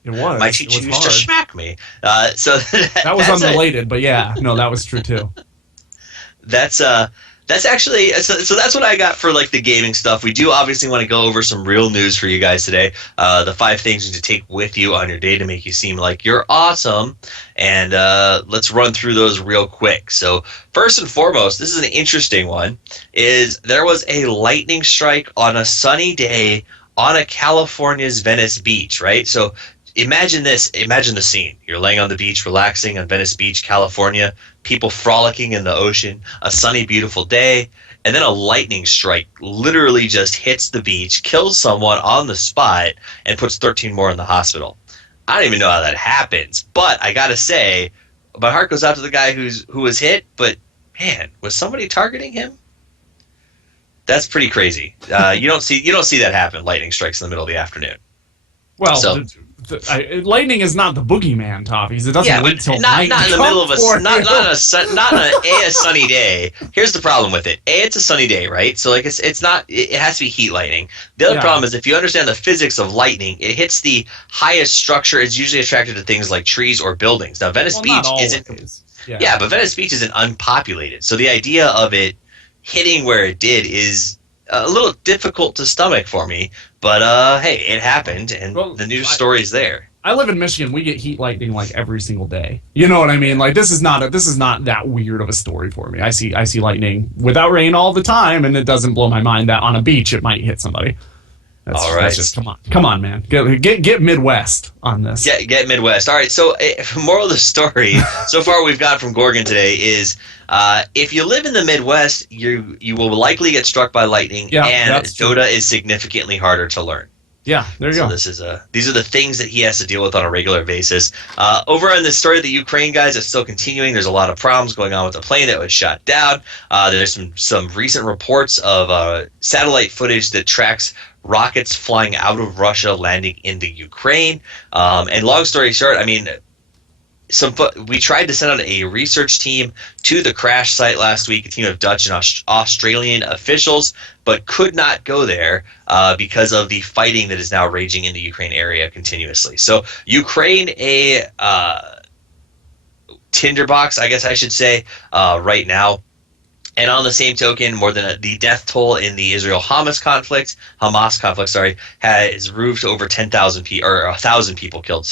It was. My teacher used to smack me. So that was unrelated, but yeah, no, that was true too. That's actually so that's what I got for like the gaming stuff. We do obviously want to go over some real news for you guys today. The 5 things you need to take with you on your day to make you seem like you're awesome. And let's run through those real quick. So first and foremost, this is an interesting one, is there was a lightning strike on a sunny day on a California's Venice beach, right? So imagine this. Imagine the scene. You're laying on the beach, relaxing on Venice Beach, California. people frolicking in the ocean, a sunny, beautiful day, and then a lightning strike literally just hits the beach, kills someone on the spot, and puts 13 more in the hospital. I don't even know how that happens, but I gotta say, my heart goes out to the guy who was hit. But man, was somebody targeting him? That's pretty crazy. You don't see that happen. Lightning strikes in the middle of the afternoon. Well, So lightning is not the boogeyman, Toffees. It doesn't wait till not night. in the middle of not a a sunny day. Here's the problem with it. It's a sunny day, right? So like it's not. It has to be heat lightning. The other problem is if you understand the physics of lightning, it hits the highest structure. It's usually attracted to things like trees or buildings. Now Venice Beach isn't. Yeah, but Venice Beach isn't unpopulated, so the idea of it hitting where it did is a little difficult to stomach for me. But hey, it happened, and the news story is there. I live in Michigan. We get heat lightning like every single day. You know what I mean? Like this is not that weird of a story for me. I see lightning without rain all the time, and it doesn't blow my mind that on a beach it might hit somebody. All right, that's just come on, man. Get Midwest on this. Get Midwest. All right. So, moral of the story so far we've got from Gorgon today is if you live in the Midwest, you will likely get struck by lightning, and Dota is significantly harder to learn. Yeah, there you go. So these are the things that he has to deal with on a regular basis. Over on the story of the Ukraine guys, it's still continuing. There's a lot of problems going on with the plane that was shot down. There's some recent reports of satellite footage that tracks rockets flying out of Russia landing into Ukraine. And long story short, I mean, we tried to send out a research team to the crash site last week, a team of Dutch and Australian officials, but could not go there because of the fighting that is now raging in the Ukraine area continuously. So Ukraine, a tinderbox, I guess I should say, right now. And on the same token, more than the death toll in the Israel-Hamas conflict, has moved to over 10,000 people, or 1,000 people killed,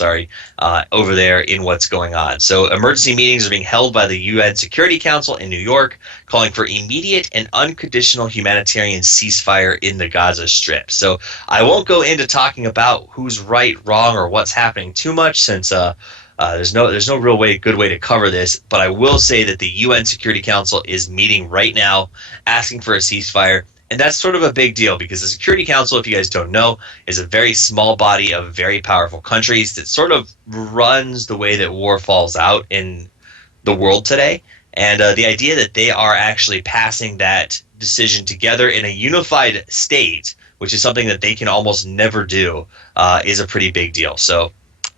over there in what's going on. So emergency meetings are being held by the UN Security Council in New York, calling for immediate and unconditional humanitarian ceasefire in the Gaza Strip. So I won't go into talking about who's right, wrong, or what's happening too much, since there's no real good way to cover this, but I will say that the UN Security Council is meeting right now asking for a ceasefire, and that's sort of a big deal because the Security Council, if you guys don't know, is a very small body of very powerful countries that sort of runs the way that war falls out in the world today. And the idea that they are actually passing that decision together in a unified state, which is something that they can almost never do, is a pretty big deal. So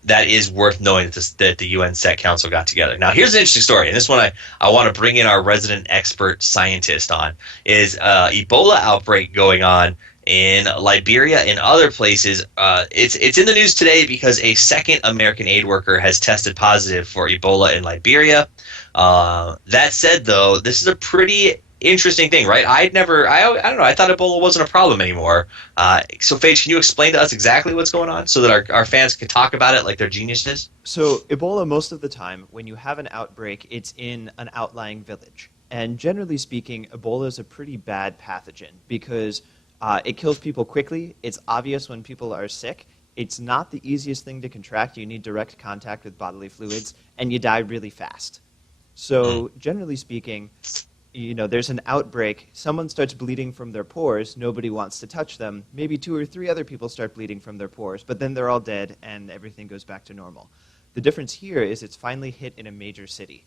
that is worth knowing that the UN Sec Council got together. Now, here's an interesting story, and this one I want to bring in our resident expert scientist on, is Ebola outbreak going on in Liberia and other places. It's in the news today because a second American aid worker has tested positive for Ebola in Liberia. That said, though, this is a pretty interesting thing, right? I don't know. I thought Ebola wasn't a problem anymore. So, Phage, can you explain to us exactly what's going on so that our fans can talk about it like they're geniuses? So, Ebola, most of the time, when you have an outbreak, it's in an outlying village. And generally speaking, Ebola is a pretty bad pathogen because it kills people quickly. It's obvious when people are sick. It's not the easiest thing to contract. You need direct contact with bodily fluids, and you die really fast. So, generally speaking, there's an outbreak, someone starts bleeding from their pores, nobody wants to touch them, maybe 2 or 3 other people start bleeding from their pores, but then they're all dead and everything goes back to normal. The difference here is it's finally hit in a major city.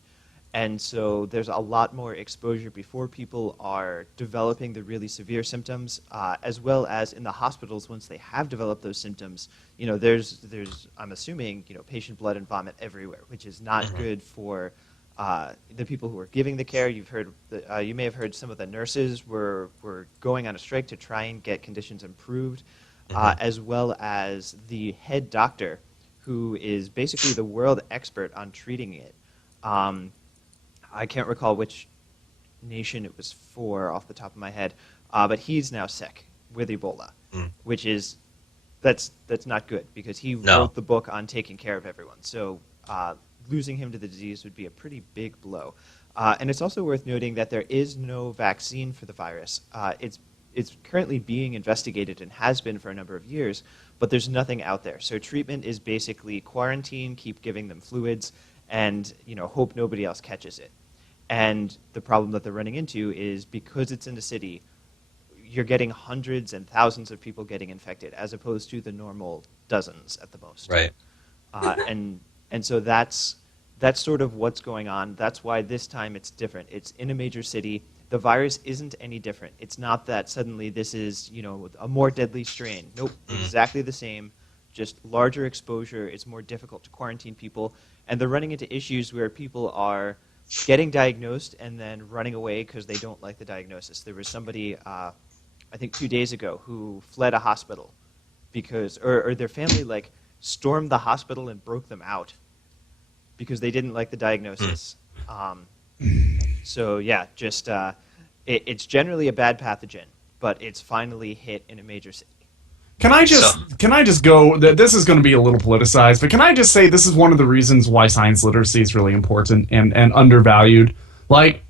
And so there's a lot more exposure before people are developing the really severe symptoms, as well as in the hospitals once they have developed those symptoms. There's I'm assuming, patient blood and vomit everywhere, which is not good for the people who are giving the care. You may have heard some of the nurses were going on a strike to try and get conditions improved, as well as the head doctor, who is basically the world expert on treating it. I can't recall which nation it was for off the top of my head, but he's now sick with Ebola, which is that's not good because he wrote the book on taking care of everyone. So losing him to the disease would be a pretty big blow. And it's also worth noting that there is no vaccine for the virus. It's currently being investigated and has been for a number of years, but there's nothing out there. So treatment is basically quarantine, keep giving them fluids, and hope nobody else catches it. And the problem that they're running into is because it's in the city, you're getting hundreds and thousands of people getting infected, as opposed to the normal dozens at the most. Right. And so that's sort of what's going on. That's why this time it's different. It's in a major city. The virus isn't any different. It's not that suddenly this is, a more deadly strain. Nope, exactly the same, just larger exposure. It's more difficult to quarantine people. And they're running into issues where people are getting diagnosed and then running away because they don't like the diagnosis. There was somebody, I think 2 days ago, who fled a hospital because, or their family, stormed the hospital and broke them out because they didn't like the diagnosis. So yeah, just it's generally a bad pathogen, but it's finally hit in a major city. Can I just go? This is going to be a little politicized, but can I just say this is one of the reasons why science literacy is really important and undervalued. Like,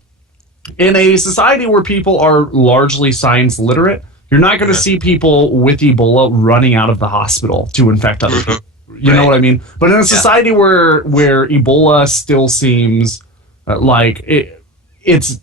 in a society where people are largely science literate, you're not going to see people with Ebola running out of the hospital to infect other people. You know what I mean? But in a society where Ebola still seems like it's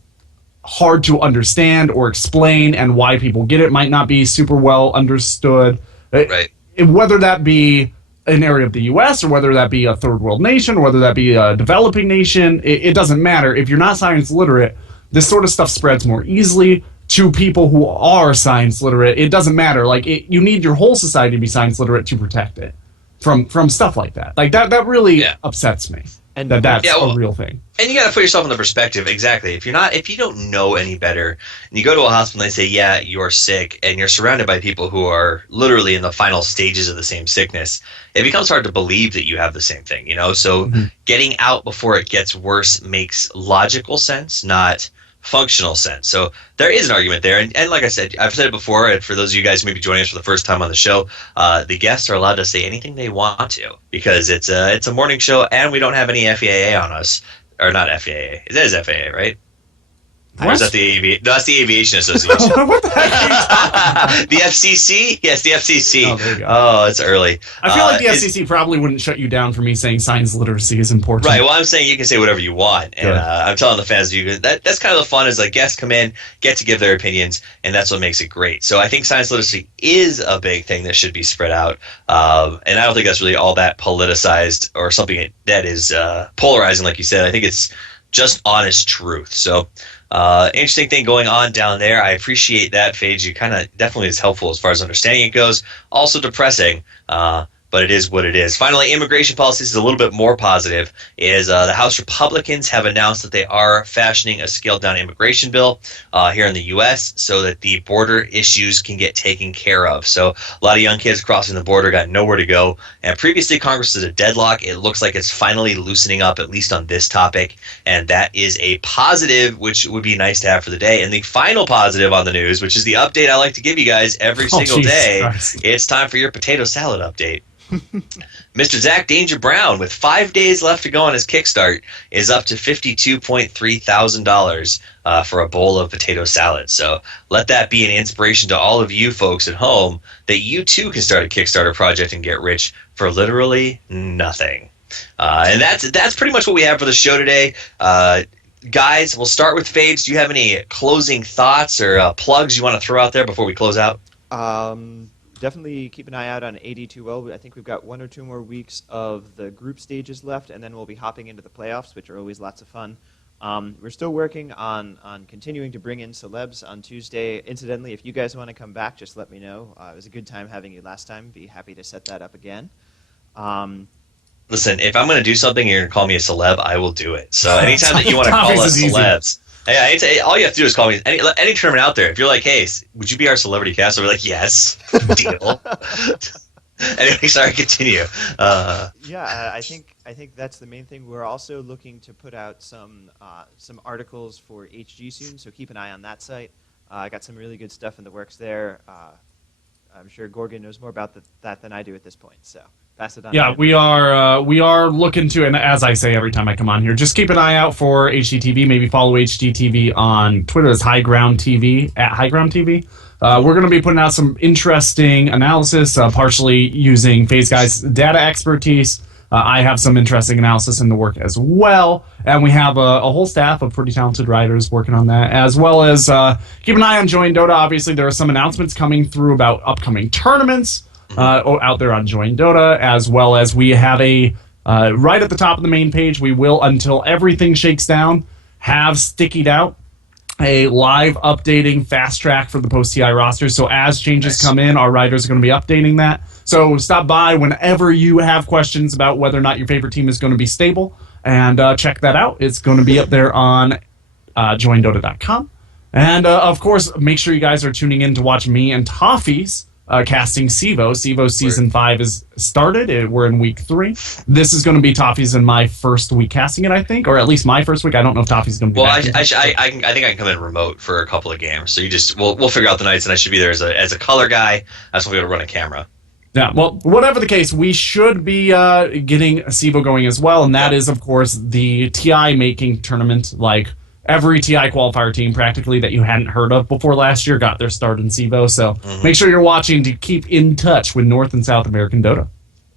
hard to understand or explain, and why people get it might not be super well understood. Right. Whether that be an area of the U.S. or whether that be a third world nation or whether that be a developing nation, it doesn't matter. If you're not science literate, this sort of stuff spreads more easily to people who are science literate. It doesn't matter. You need your whole society to be science literate to protect it from stuff like that. That really upsets me. And that's a real thing. And you got to put yourself in the perspective. Exactly. If you don't know any better, and you go to a hospital and they say, yeah, you're sick, and you're surrounded by people who are literally in the final stages of the same sickness, it becomes hard to believe that you have the same thing, So getting out before it gets worse makes logical sense, not functional sense. So there is an argument there. And like I said, I've said it before, and for those of you guys who may be joining us for the first time on the show, the guests are allowed to say anything they want to, because it's a morning show and we don't have any FAA on us. Or not FAA. It is FAA, right? Or is that that's the Aviation Association. What the heck are you talking about? The FCC? Yes, the FCC. Oh, there you go. Oh, it's early. I feel like the FCC probably wouldn't shut you down for me saying science literacy is important. Right. Well, I'm saying you can say whatever you want, and I'm telling the fans that's kind of the fun. Is guests come in, get to give their opinions, and that's what makes it great. So I think science literacy is a big thing that should be spread out, and I don't think that's really all that politicized or something that is polarizing, like you said. I think it's just honest truth. So. Interesting thing going on down there. I appreciate that, Phage. You kind of definitely is helpful as far as understanding it goes. Also depressing, but it is what it is. Finally, immigration policies is a little bit more positive. The House Republicans have announced that they are fashioning a scaled-down immigration bill here in the U.S. so that the border issues can get taken care of. So a lot of young kids crossing the border got nowhere to go. And previously, Congress was a deadlock. It looks like it's finally loosening up, at least on this topic. And that is a positive, which would be nice to have for the day. And the final positive on the news, which is the update I like to give you guys every single day, it's time for your potato salad update. Mr. Zach Danger Brown, with 5 days left to go on his Kickstart, is up to $52.3 thousand for a bowl of potato salad. So let that be an inspiration to all of you folks at home that you too can start a Kickstarter project and get rich for literally nothing. And that's pretty much what we have for the show today. Guys, we'll start with Phage. Do you have any closing thoughts or plugs you want to throw out there before we close out? Definitely keep an eye out on AD2L. I think we've got 1 or 2 more weeks of the group stages left, and then we'll be hopping into the playoffs, which are always lots of fun. We're still working on continuing to bring in celebs on Tuesday. Incidentally, if you guys want to come back, just let me know. It was a good time having you last time. Be happy to set that up again. Listen, if I'm going to do something and you're going to call me a celeb, I will do it. So anytime that you want to call us celebs, yeah, all you have to do is call me any tournament out there. If you're like, hey, would you be our celebrity cast? I'll be like, yes, deal. Anyway, sorry, continue. I think that's the main thing. We're also looking to put out some articles for HG soon, so keep an eye on that site. I got some really good stuff in the works there. I'm sure Gorgon knows more about that than I do at this point, so pass it on. Yeah, we are looking to, and as I say every time I come on here, just keep an eye out for HGTV. Maybe follow HGTV on Twitter as High Ground TV, at High Ground TV. We're going to be putting out some interesting analysis, partially using Phase Guy's data expertise, I have some interesting analysis in the work as well, and we have a whole staff of pretty talented writers working on that, as well as keep an eye on Join Dota. Obviously, there are some announcements coming through about upcoming tournaments out there on Join Dota, as well as we have a right at the top of the main page, we will, until everything shakes down, have stickied out a live updating fast track for the post-TI roster. So as changes come in, our writers are going to be updating that. So stop by whenever you have questions about whether or not your favorite team is going to be stable, and check that out. It's going to be up there on joindota.com. And, of course, make sure you guys are tuning in to watch me and Toffees casting SIVO. SIVO Season 5 is started. We're in week 3. This is going to be Toffees and my first week casting it, I think, or at least my first week. I don't know if Toffees is going to be back. I think I can come in remote for a couple of games. So we'll figure out the nights, and I should be there as a color guy. I just want to be able to run a camera. Yeah, well, whatever the case, we should be getting a SIVO going as well, and that is, of course, the TI making tournament. Like, every TI qualifier team practically that you hadn't heard of before last year got their start in SIVO, so make sure you're watching to keep in touch with North and South American Dota.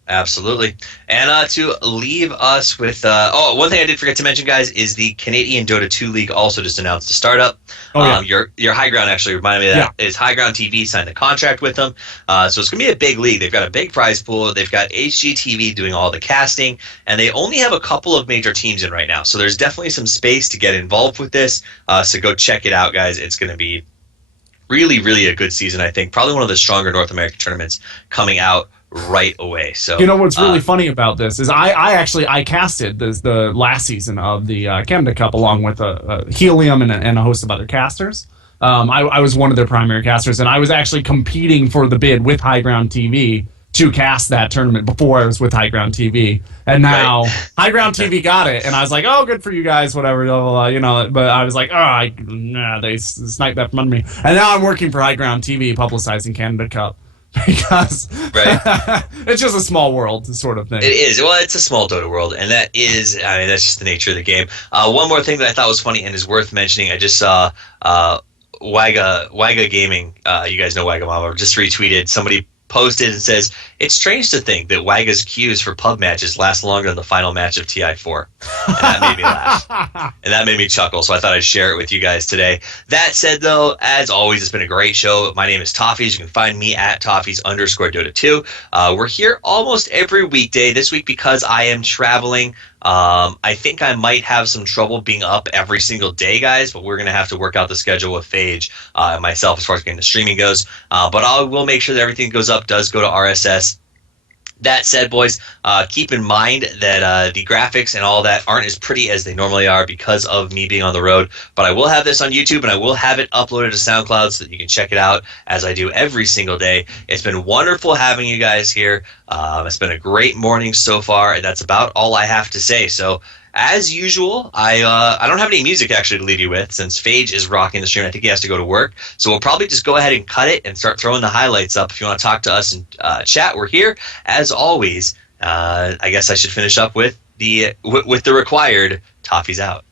Absolutely. And to leave us with... one thing I did forget to mention, guys, is the Canadian Dota 2 League also just announced a startup. Your High Ground actually reminded me of that. Is High Ground TV signed a contract with them. So it's going to be a big league. They've got a big prize pool. They've got HGTV doing all the casting. And they only have a couple of major teams in right now. So there's definitely some space to get involved with this. So go check it out, guys. It's going to be really, really a good season, I think. Probably one of the stronger North American tournaments coming out right away. So you know what's really funny about this is I casted the last season of the Canada Cup along with Helium and a host of other casters. I was one of their primary casters, and I was actually competing for the bid with High Ground TV to cast that tournament before I was with High Ground TV. And now High Ground TV got it, and I was like, oh, good for you guys, whatever, blah, blah, blah, you know. But I was like, they sniped that from under me. And now I'm working for High Ground TV publicizing Canada Cup. Because it's just a small world sort of thing. It is. Well, it's a small Dota world, and that's just the nature of the game. One more thing that I thought was funny and is worth mentioning, I just saw Waga Gaming, you guys know Wagamama, just retweeted, somebody posted and says, it's strange to think that Waga's queues for pub matches last longer than the final match of TI4. And that made me laugh. And that made me chuckle, so I thought I'd share it with you guys today. That said, though, as always, it's been a great show. My name is Toffees. You can find me at Toffees_Dota2. We're here almost every weekday. This week, because I am traveling, I think I might have some trouble being up every single day, guys, but we're going to have to work out the schedule with Phage and myself as far as getting the streaming goes. But I will make sure that everything does go to RSS. That said, boys, keep in mind that the graphics and all that aren't as pretty as they normally are because of me being on the road. But I will have this on YouTube, and I will have it uploaded to SoundCloud so that you can check it out as I do every single day. It's been wonderful having you guys here. It's been a great morning so far, and that's about all I have to say. So, as usual, I don't have any music actually to leave you with since Phage is rocking the stream. I think he has to go to work. So we'll probably just go ahead and cut it and start throwing the highlights up. If you want to talk to us and chat, we're here. As always, I guess I should finish up with the required Toffees out.